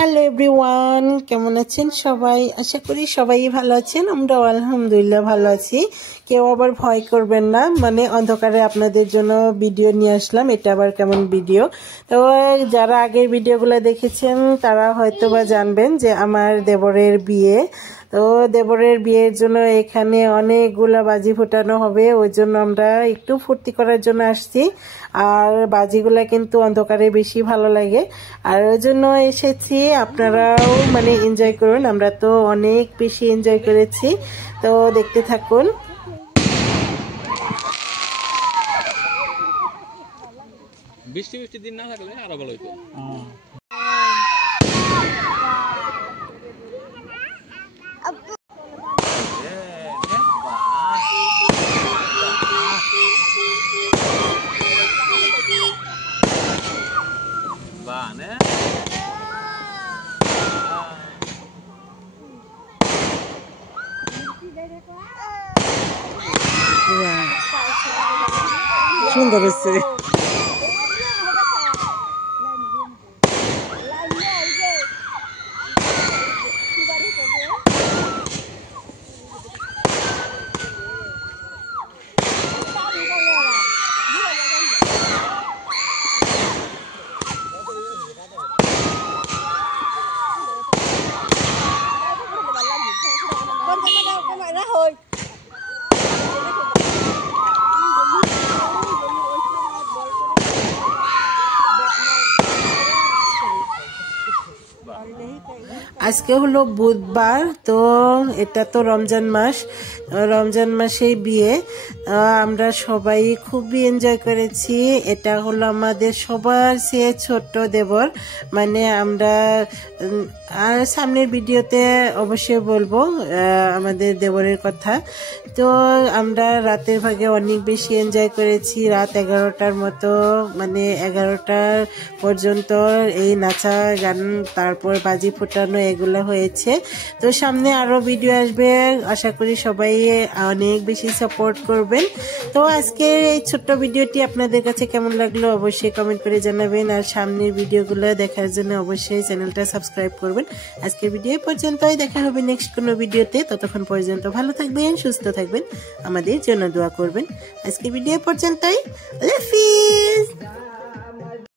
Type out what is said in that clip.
Hello everyone, কেমন আছেন সবাই? আশা করি সবাই ভালো আছেন। আমরাও আলহামদুলিল্লাহ ভালো আছি। কেউ আবার ভয় করবেন না, মানে অন্ধকারে আপনাদের জন্য ভিডিও নিয়ে আসলাম। এটা আবার কেমন ভিডিও? তো যারা আগের ভিডিওগুলো দেখেছেন তারা হয়তো বা জানবেন যে আমার দেবরের বিয়ে। তো দেবরের বিয়ের জন্য এখানে অনেকগুলা বাজি ফোটানো হবে, ওই জন্য আমরা একটু ফুর্তি করার জন্য আসছি। আর বাজিগুলা কিন্তু অন্ধকারে বেশি ভালো লাগে, আর ওই জন্য এসেছি। আপনারাও মানে এনজয় করুন, আমরা তো অনেক বেশি এনজয় করেছি। তো দেখতে থাকুন। বৃষ্টি দিন না থাকলে আরো ভালো হইতো। সুন্দর হয়েছে। আজকে হলো বুধবার, তো এটা তো রমজান মাস, রমজান মাসেই বিয়ে। আমরা সবাই খুবই এনজয় করেছি। এটা হলো আমাদের সবার চেয়ে ছোট্ট দেবর, মানে আমরা আর সামনের ভিডিওতে অবশ্যই বলবো আমাদের দেবরের কথা। তো আমরা রাতের ভাগে অনেক বেশি এনজয় করেছি। রাত 11টার মতো, মানে 11টার পর্যন্ত এই নাচা গান, তারপর বাজি ফোটানো এগুলো হয়েছে। তো সামনে আরো ভিডিও আসবে, আশা করি সবাই অনেক বেশি সাপোর্ট করবেন। তো আজকের এই ছোট্ট ভিডিওটি আপনাদের কাছে কেমন লাগলো অবশ্যই কমেন্ট করে জানাবেন, আর সামনের ভিডিওগুলো দেখার জন্য অবশ্যই চ্যানেলটা সাবস্ক্রাইব করবেন। আজকের ভিডিও পর্যন্তই, দেখা হবে নেক্সট কোনো ভিডিওতে। ততক্ষণ পর্যন্ত ভালো থাকবেন, সুস্থ থাকবেন, আমাদের জন্য দোয়া করবেন। আজকের ভিডিও পর্যন্তই, আল্লাহ হাফেজ।